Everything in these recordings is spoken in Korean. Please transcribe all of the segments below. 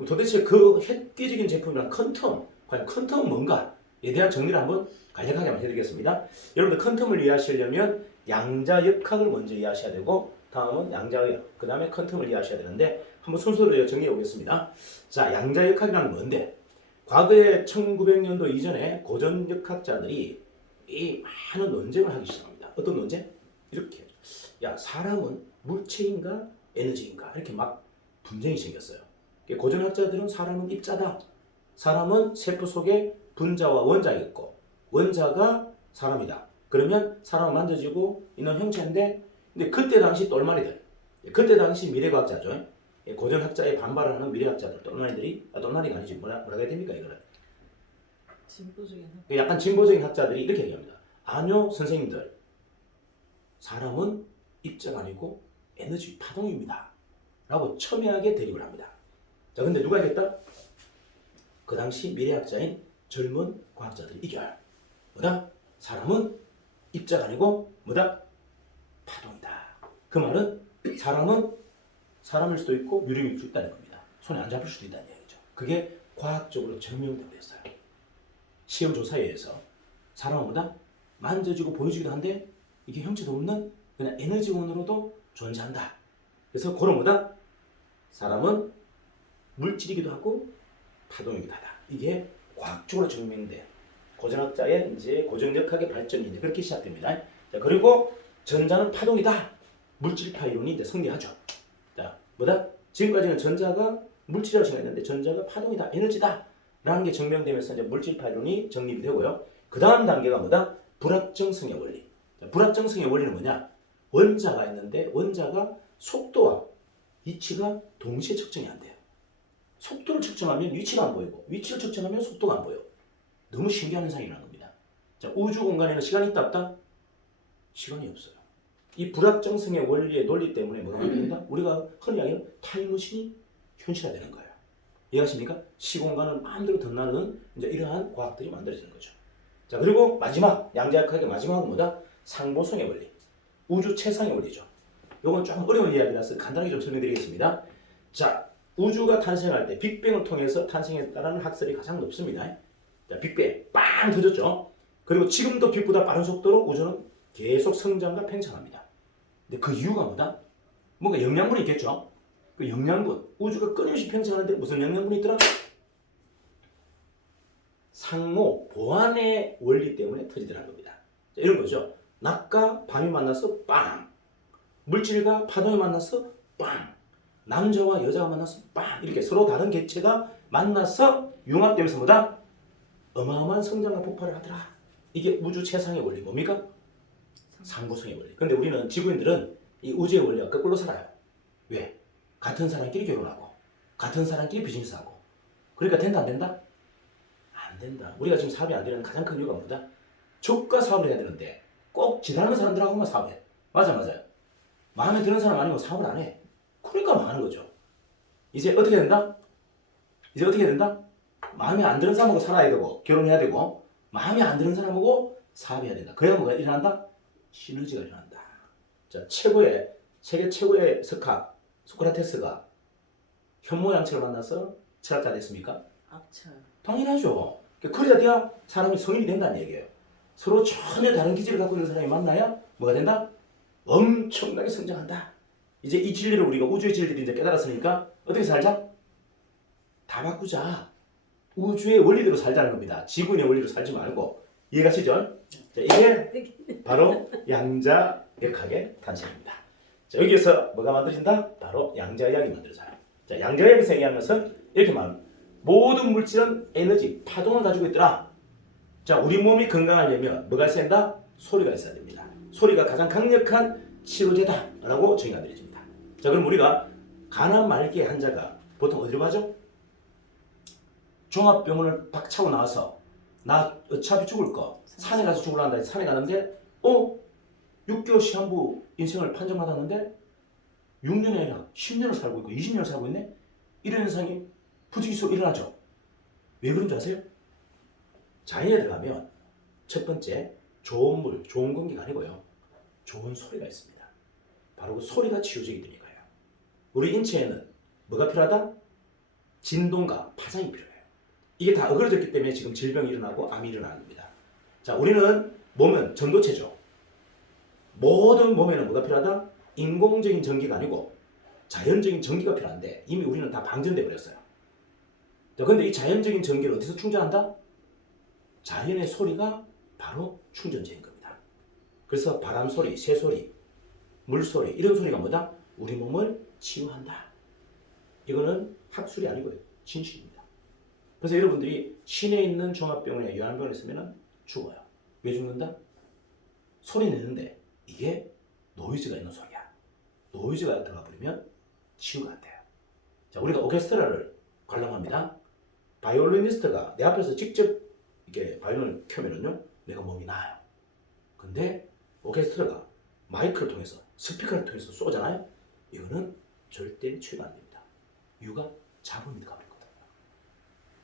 그럼 도대체 그 획기적인 제품이란 퀀텀, 과연 퀀텀은 뭔가에 대한 정리를 한번 간략하게 한번 해드리겠습니다. 여러분들 퀀텀을 이해하시려면 양자역학을 먼저 이해하셔야 되고 다음은 양자의학, 그 다음에 퀀텀을 이해하셔야 되는데 한번 순서로 정리해 보겠습니다. 자, 양자역학이란 뭔데? 과거에 1900년도 이전에 고전역학자들이 이 많은 논쟁을 하기 시작합니다. 어떤 논쟁? 이렇게. 야, 사람은 물체인가 에너지인가? 이렇게 막 분쟁이 생겼어요. 고전학자들은 사람은 입자다. 사람은 세포 속에 분자와 원자가 있고 원자가 사람이다. 그러면 사람은 만져지고 있는 형체인데 근데 그때 당시 똘마니들, 그때 당시 미래과학자죠. 고전학자에 반발을 하는 미래학자들, 똘마니가 아니지 뭐라고 해야 됩니까 이거는? 진보적인 약간 진보적인 학자들이 이렇게 얘기합니다. 아니요 선생님들, 사람은 입자가 아니고 에너지 파동입니다. 라고 첨예하게 대립을 합니다. 자, 근데 누가 이겼다? 그 당시 미래학자인 젊은 과학자들이 이겨요. 뭐다? 사람은 입자가 아니고 뭐다? 파동이다. 그 말은 사람은 사람일 수도 있고 유령일 수도 있다는 겁니다. 손에 안 잡힐 수도 있다는 얘기죠. 그게 과학적으로 증명되고 있어요. 시험 조사에 의해서 사람은 뭐다? 만져지고 보여지기도 한데 이게 형체도 없는 그냥 에너지원으로도 존재한다. 그래서 그런 뭐다? 사람은 물질이기도 하고 파동이기도 하다. 이게 과학적으로 증명된 고전학자의 이제 고전역학의 발전이 이제 그렇게 시작됩니다. 자, 그리고 전자는 파동이다. 물질파 이론이 이제 성립하죠. 자, 뭐다? 지금까지는 전자가 물질이라고 생각했는데 전자가 파동이다, 에너지다 라는 게 증명되면서 이제 물질파 이론이 정립이 되고요. 그 다음 단계가 뭐다? 불합정성의 원리. 자, 불합정성의 원리는 뭐냐? 원자가 있는데 원자가 속도와 위치가 동시에 측정이 안 돼요. 속도를 측정하면 위치가 안 보이고 위치를 측정하면 속도가 안 보여. 너무 신기한 현상이라는 겁니다. 자, 우주 공간에는 시간이 있다 없다? 시간이 없어요. 이 불확정성의 원리의 논리 때문에 뭐가 됩니다? 우리가 흔히 이야기하는 타임머신이 현실화되는 거예요. 이해하십니까? 시공간을 마음대로 덧나르는 이제 이러한 과학들이 만들어지는 거죠. 자, 그리고 마지막 양자역학의 마지막은 뭐다? 상보성의 원리, 우주 최상의 원리죠. 이건 조금 어려운 이야기라서 간단하게 좀 설명드리겠습니다. 자, 우주가 탄생할 때 빅뱅을 통해서 탄생했다는 학설이 가장 높습니다. 자, 빅뱅 빵 터졌죠. 그리고 지금도 빛보다 빠른 속도로 우주는 계속 성장과 팽창합니다. 근데 그 이유가 뭐다? 뭔가 영양분이 있겠죠. 그 영양분, 우주가 끊임없이 팽창하는데 무슨 영양분이 있더라? 상호 보완의 원리 때문에 터지더라는 겁니다. 자, 이런 거죠. 낮과 밤이 만나서 빵, 물질과 파동이 만나서 빵, 남자와 여자가 만나서 빵, 이렇게 서로 다른 객체가 만나서 융합되면서 뭐다? 어마어마한 성장과 폭발을 하더라. 이게 우주 최상의 원리 뭡니까? 상보성의 원리. 근데 우리는 지구인들은 이 우주의 원리가 거꾸로 살아요. 왜? 같은 사람끼리 결혼하고 같은 사람끼리 비즈니스하고. 그러니까 된다 안 된다? 안 된다. 우리가 지금 사업이 안 되는 가장 큰 이유가 뭐다? 적과 사업을 해야 되는데 꼭 지닮은 사람들하고만 사업해. 맞아요. 마음에 드는 사람 아니면 사업을 안 해. 그러니까 망하는 거죠. 이제 어떻게 된다? 마음에 안 드는 사람하고 살아야 되고 결혼해야 되고 마음에 안 드는 사람하고 사업해야 된다. 그래야 뭐가 일어난다? 시너지가 일어난다. 자, 세계 최고의 석학 소크라테스가 현모양처를 만나서 철학자 됐습니까? 앞차. 당연하죠. 그래야 돼야 사람이 성인이 된다는 얘기예요. 서로 전혀 다른 기질을 갖고 있는 사람이 만나야 뭐가 된다? 엄청나게 성장한다. 이제 이 진리를 우리가 우주의 진리들이 이제 깨달았으니까 어떻게 살자? 다 바꾸자. 우주의 원리대로 살자는 겁니다. 지구인의 원리로 살지 말고. 이해가시죠? 자, 이게 바로 양자역학의 탄생입니다. 자, 여기에서 뭐가 만들어진다? 바로 양자역학이 만들어져요. 자, 양자역학에서 얘기하는 것은 이렇게 말합니다. 모든 물질은 에너지, 파동을 가지고 있더라. 자, 우리 몸이 건강하려면 뭐가 있어야 된다? 소리가 있어야 됩니다. 소리가 가장 강력한 치료제다라고 정의가 내려집니다. 자, 그럼 우리가 간암 말기 환자가 보통 어디로 가죠? 종합병원을 박차고 나와서 나 어차피 죽을 거 산에 가서 죽으란다. 산에 가는데 6개월 시한부 인생을 판정받았는데 6년이 아니라 10년을 살고 있고 20년을 살고 있네? 이런 현상이 부지기수로 일어나죠. 왜 그런 줄 아세요? 자연에 들어가면 첫 번째 좋은 물, 좋은 공기가 아니고요. 좋은 소리가 있습니다. 바로 그 소리가 치유적이 되니까요. 우리 인체에는 뭐가 필요하다? 진동과 파장이 필요해요. 이게 다 어그러졌기 때문에 지금 질병이 일어나고 암이 일어나는 겁니다. 자, 우리는 몸은 전도체죠. 모든 몸에는 뭐가 필요하다? 인공적인 전기가 아니고 자연적인 전기가 필요한데 이미 우리는 다 방전돼 버렸어요. 자, 근데 이 자연적인 전기를 어디서 충전한다? 자연의 소리가 바로 충전체인 겁니다. 그래서 바람 소리, 새 소리, 물 소리 이런 소리가 뭐다? 우리 몸을 치유한다. 이거는 학술이 아니고요. 진실입니다. 그래서 여러분들이 시내에 있는 종합병원에 요양병원에 있으면 죽어요. 왜 죽는다? 소리 내는데 이게 노이즈가 있는 소리야. 노이즈가 들어가 버리면 치유가 안 돼요. 자, 우리가 오케스트라를 관람합니다. 바이올리니스트가 내 앞에서 직접 이렇게 바이올린을 켜면은요, 내가 몸이 나아요. 근데 오케스트라가 마이크를 통해서 스피커를 통해서 쏘잖아요. 이거는 절대 치유가 안 됩니다. 이유가 잡음이 들어가거든요.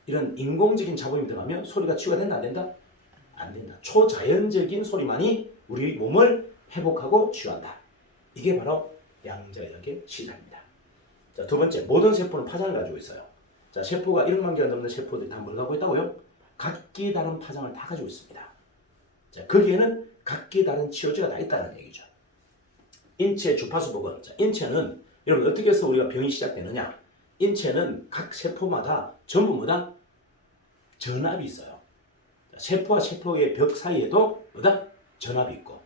이런 인공적인 잡음이 들어가면 소리가 치유가 된다 안 된다? 안 된다. 초자연적인 소리만이 우리 몸을 회복하고 치유한다. 이게 바로 양자역의 시작입니다. 자, 두 번째, 모든 세포는 파장을 가지고 있어요. 자, 세포가 1억만 개가 넘는 세포들이 다 뭘 갖고 있다고요? 각기 다른 파장을 다 가지고 있습니다. 자, 거기에는 각기 다른 치유제가 다 있다는 얘기죠. 인체 주파수 복원. 자, 인체는 여러분 어떻게 해서 우리가 병이 시작되느냐? 인체는 각 세포마다 전부 뭐다? 전압이 있어요. 자, 세포와 세포의 벽 사이에도 뭐다? 전압이 있고.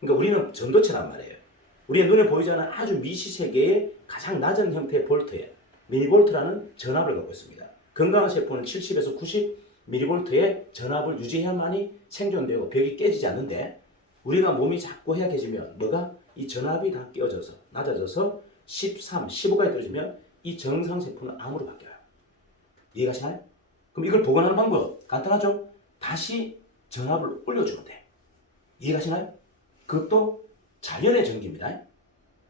그러니까 우리는 전도체란 말이에요. 우리의 눈에 보이지 않는 아주 미시세계의 가장 낮은 형태의 볼트에 밀볼트라는 전압을 갖고 있습니다. 건강한 세포는 70에서 90 밀리볼트의 전압을 유지해야만이 생존되고 벽이 깨지지 않는데 우리가 몸이 자꾸 해약해지면 뭐가? 이 전압이 다 깨어져서 낮아져서 13, 15까지 떨어지면 이 정상 세포는 암으로 바뀌어요. 이해가시나요? 그럼 이걸 복원하는 방법 간단하죠? 다시 전압을 올려주면 돼. 이해가시나요? 그것도 자연의 전기입니다.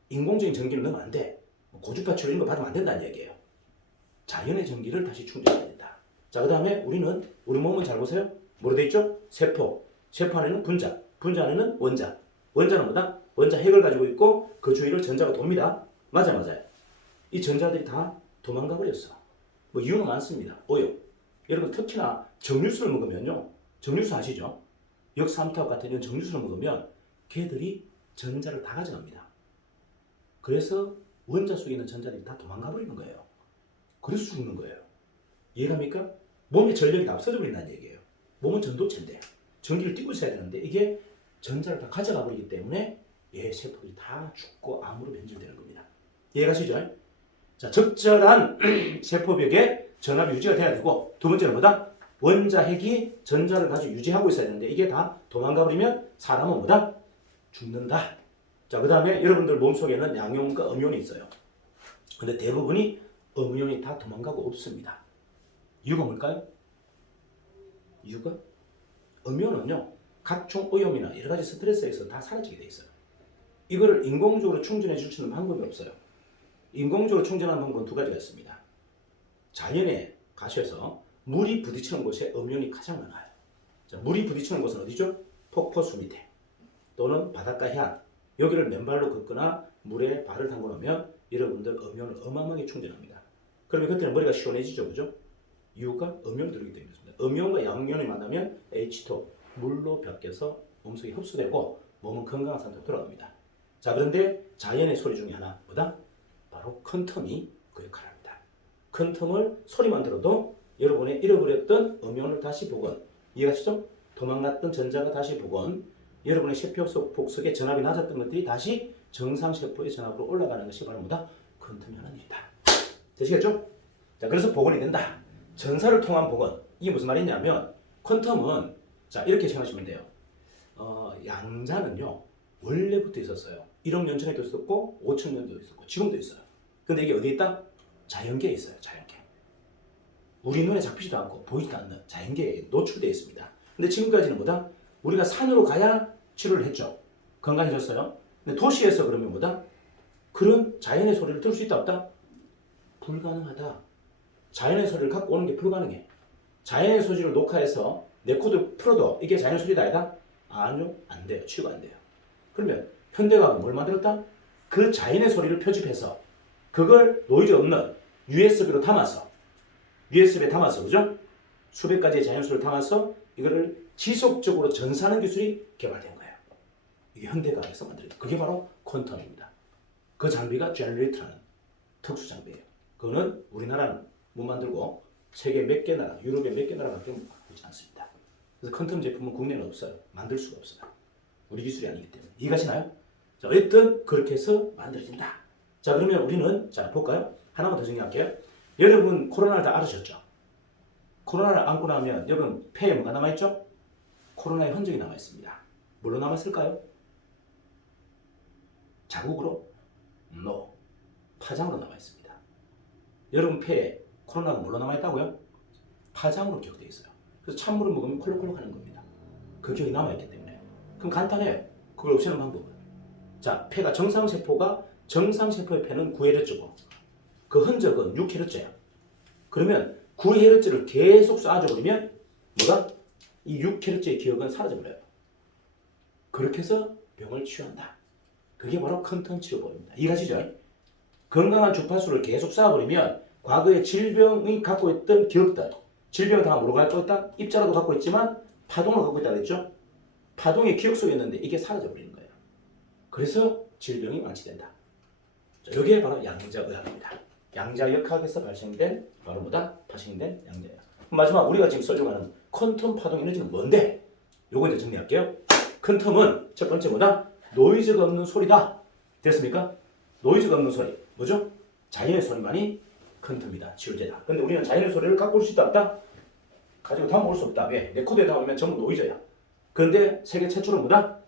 인공적인 전기를 넣으면 안 돼. 고주파 치료 이런 거 받으면 안 된다는 얘기예요. 자연의 전기를 다시 충전해야 된다. 자, 그 다음에 우리 몸은 잘 보세요. 뭐로 되어 있죠? 세포. 세포 안에는 분자. 분자 안에는 원자. 원자는 뭐다? 원자 핵을 가지고 있고 그 주위를 전자가 돕니다. 맞아요. 이 전자들이 다 도망가 버렸어. 뭐 이유는 많습니다. 오염. 여러분 특히나 정유수를 먹으면요. 정유수 아시죠? 역삼투압 같은 이런 정유수를 먹으면 걔들이 전자를 다 가져갑니다. 그래서 원자 속에 있는 전자들이 다 도망가 버리는 거예요. 그래서 죽는 거예요. 이해갑니까? 몸의 전력이 다 없어져 버린다는 얘기예요. 몸은 전도체인데 전기를 띄고 있어야 되는데 이게 전자를 다 가져가 버리기 때문에 세포들이 다 죽고 암으로 변질되는 겁니다. 이해가시죠? 자, 적절한 세포벽에 전압이 유지가 돼야 되고 두 번째는 뭐다? 원자 핵이 전자를 가지고 유지하고 있어야 되는데 이게 다 도망가 버리면 사람은 뭐다? 죽는다. 자, 그 다음에 여러분들 몸속에는 양용과 음용이 있어요. 근데 대부분이 음용이 다 도망가고 없습니다. 이유가 뭘까요? 이유가? 음용은요, 각종 오염이나 여러 가지 스트레스에서 다 사라지게 돼 있어요. 이거를 인공적으로 충전해 줄 수 있는 방법이 없어요. 인공적으로 충전하는 방법은 두 가지가 있습니다. 자연에 가셔서 물이 부딪히는 곳에 음용이 가장 많아요. 자, 물이 부딪히는 곳은 어디죠? 폭포수 밑에 또는 바닷가 해안 여기를 맨발로 걷거나 물에 발을 담궈 놓으면 여러분들 음용을 어마어마하게 충전합니다. 그러면 그때는 머리가 시원해지죠, 그죠? 이유가 음용이 들어오기 때문입니다. 음용과 양용이 만나면 H2O 물로 바뀌어서 몸속에 흡수되고 몸은 건강한 상태로 돌아갑니다. 자, 그런데 자연의 소리 중에 하나 뭐다? 바로 퀀텀이 그 역할을 합니다. 퀀텀을 소리만 들어도 여러분의 잃어버렸던 음용을 다시 복원. 이해가시죠? 도망갔던 전자가 다시 복원. 여러분의 세포 속 복석에 전압이 낮았던 것들이 다시 정상 세포의 전압으로 올라가는 것이 바로 뭐다? 퀀텀이 하는 일이다. 되시겠죠? 자, 그래서 복원이 된다. 전사를 통한 복원. 이게 무슨 말이냐면 퀀텀은 자, 이렇게 생각하시면 돼요. 양자는요 원래부터 있었어요. 1억 년 전에도 있었고 5천 년도 있었고 지금도 있어요. 근데 이게 어디에 있다? 자연계에 있어요. 자연계. 우리 눈에 잡히지도 않고 보이지도 않는 자연계에 노출되어 있습니다. 근데 지금까지는 뭐다? 우리가 산으로 가야 치료를 했죠. 건강해졌어요. 근데 도시에서 그러면 뭐다? 그런 자연의 소리를 들을 수 있다 없다? 불가능하다. 자연의 소리를 갖고 오는 게 불가능해. 자연의 소리를 녹화해서 내 코드 풀어도 이게 자연의 소리다 아니다? 아니요, 안 돼요. 치유가 안 돼요. 그러면 현대과학은 뭘 만들었다? 그 자연의 소리를 표집해서 그걸 노이즈 없는 USB로 담아서 USB에 담아서 그죠? 수백 가지의 자연수를 담아서 이거를 지속적으로 전사하는 기술이 개발된 거예요. 이게 현대과학에서 만들어진 그게 바로 퀀텀입니다. 그 장비가 제너레이터라는 특수 장비예요. 그거는 우리나라는 못 만들고 세계 몇 개 나라, 유럽의 몇 개 나라밖에 못 만들고 있지 않습니다. 그래서 퀀텀 제품은 국내는 없어요. 만들 수가 없어요. 우리 기술이 아니기 때문에. 이해가시나요? 자, 어쨌든 그렇게 해서 만들어진다. 자, 그러면 우리는 자 볼까요? 하나만 더 정리할게요. 여러분 코로나를 다 앓으셨죠? 코로나를 앓고 나면 여러분 폐에 뭐가 남아있죠? 코로나의 흔적이 남아있습니다. 뭘로 남았을까요? 자국으로? No. 파장으로 남아있습니다. 여러분 폐에 코로나가 뭘로 남아있다고요? 파장으로 기억되어 있어요. 그래서 찬물을 먹으면 콜록콜록 하는 겁니다. 그 기억이 남아있기 때문에. 그럼 간단해요. 그걸 없애는 방법은. 자, 폐가 정상세포의 폐는 9Hz고 그 흔적은 6Hz예요. 그러면 9Hz를 계속 쏴줘버리면 뭐가? 이 6Hz의 기억은 사라져버려요. 그렇게 해서 병을 치유한다. 그게 바로 퀀텀 치료법입니다. 이해가시죠? 건강한 주파수를 계속 쏴버리면 과거에 질병이 갖고 있던 기억들, 질병을 다 뭐로 갖고 있다? 입자라도 갖고 있지만 파동을 갖고 있다 그랬죠? 파동의 기억 속에 있는데 이게 사라져버리는 거예요. 그래서 질병이 완치된다. 자, 이게 바로 양자의학입니다. 양자역학에서 발생된 바로 뭐다? 발생된 양자역. 마지막 우리가 지금 써주고 하는 퀀텀 파동 에너지는 뭔데? 요거 이제 정리할게요. 퀀텀은 첫 번째 뭐다? 노이즈가 없는 소리다. 됐습니까? 노이즈가 없는 소리. 뭐죠? 자연의 소리만이 퀀텀이다. 치유제다. 근데 우리는 자연의 소리를 갖고 올 수 있다 없다? 가지고 담아올 수 없다. 왜? 레코드에 담으면 전부 노이즈야. 그런데 세계 최초로 뭐다?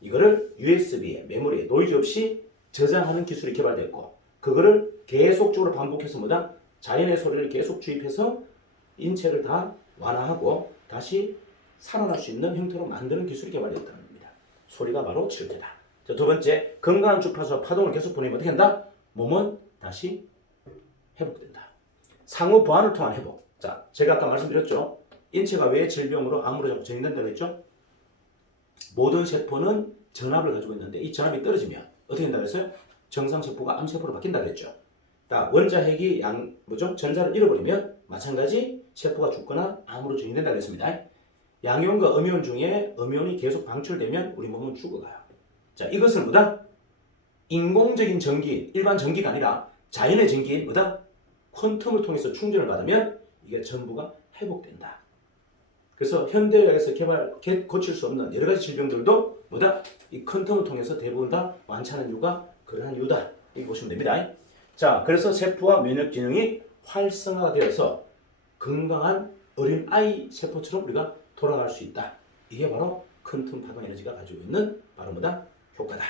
이거를 USB에 메모리에 노이즈 없이 저장하는 기술이 개발됐고 그거를 계속적으로 반복해서 뭐다? 자연의 소리를 계속 주입해서 인체를 다 완화하고 다시 살아날 수 있는 형태로 만드는 기술이 개발됐다는 겁니다. 소리가 바로 치료제다. 자, 두 번째, 건강한 주파수와 파동을 계속 보내면 어떻게 된다? 몸은 다시 회복된다. 상호 보완을 통한 회복. 자, 제가 아까 말씀드렸죠. 인체가 왜 질병으로 암으로 자꾸 전이된다고 했죠? 모든 세포는 전압을 가지고 있는데 이 전압이 떨어지면 어떻게 된다고 했어요? 정상세포가 암세포로 바뀐다고 했죠. 자, 원자핵이 전자를 잃어버리면 마찬가지 세포가 죽거나 암으로 전이된다고 했습니다. 양이온과 음이온 중에 음이온이 계속 방출되면 우리 몸은 죽어가요. 자, 이것을 뭐다? 인공적인 전기, 일반 전기가 아니라 자연의 전기인 뭐다? 퀀텀을 통해서 충전을 받으면 이게 전부가 회복된다. 그래서 현대의학에서 고칠 수 없는 여러 가지 질병들도 뭐다? 이 퀀텀을 통해서 대부분 다 완치하는 이유가 그러한 이유다. 이렇게 보시면 됩니다. 자, 그래서 세포와 면역 기능이 활성화가 되어서 건강한 어린 아이 세포처럼 우리가 돌아갈 수 있다. 이게 바로 퀀텀 파동 에너지가 가지고 있는 바로 뭐다? 효과다.